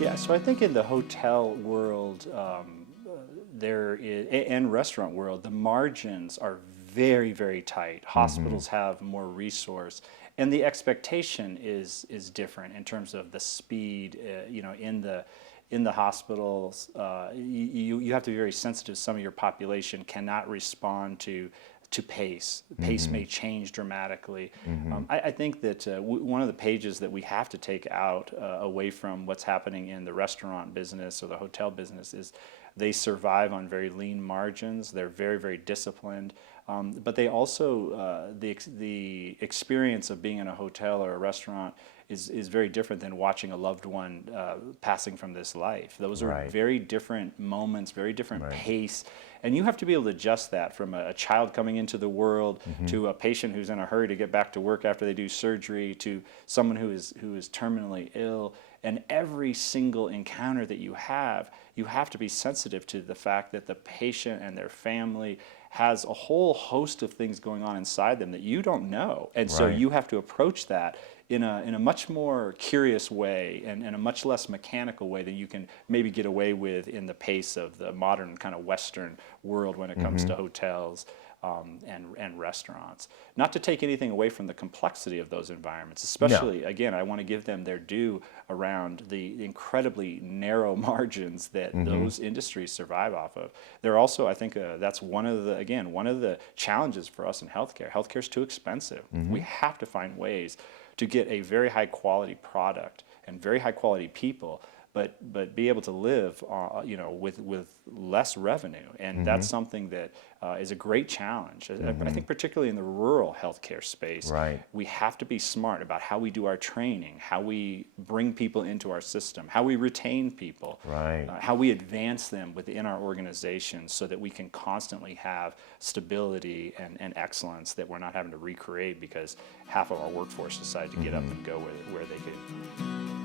Yeah, so I think in the hotel world, there is, and restaurant world, the margins are very, very tight. Mm-hmm. Hospitals have more resource, and the expectation is different in terms of the speed. In the hospitals, you have to be very sensitive. Some of your population cannot respond to pace. Pace Mm-hmm. may change dramatically. Mm-hmm. I think that one of the pages that we have to take out away from what's happening in the restaurant business or the hotel business is they survive on very lean margins. They're very, very disciplined. But they also, the experience of being in a hotel or a restaurant is very different than watching a loved one passing from this life. Those are Right. very different moments, very different Right. pace, and you have to be able to adjust that from a child coming into the world Mm-hmm. to a patient who's in a hurry to get back to work after they do surgery to someone who is terminally ill. And every single encounter that you have to be sensitive to the fact that the patient and their family has a whole host of things going on inside them that you don't know. And so Right. you have to approach that in a much more curious way and a much less mechanical way than you can maybe get away with in the pace of the modern kind of Western world when it comes Mm-hmm. to hotels and restaurants. Not to take anything away from the complexity of those environments, No. especially, again, I want to give them their due around the incredibly narrow margins that Mm-hmm. those industries survive off of. They're also, I think, that's one of the, again, one of the challenges for us in healthcare. Healthcare is too expensive. Mm-hmm. We have to find ways to get a very high quality product and very high quality people, but be able to live, with less revenue, and Mm-hmm. that's something that is a great challenge. I Mm-hmm. think particularly in the rural healthcare space, Right. we have to be smart about how we do our training, how we bring people into our system, how we retain people, Right. how we advance them within our organization, so that we can constantly have stability and excellence that we're not having to recreate because half of our workforce decided to get up Mm-hmm. and go where they could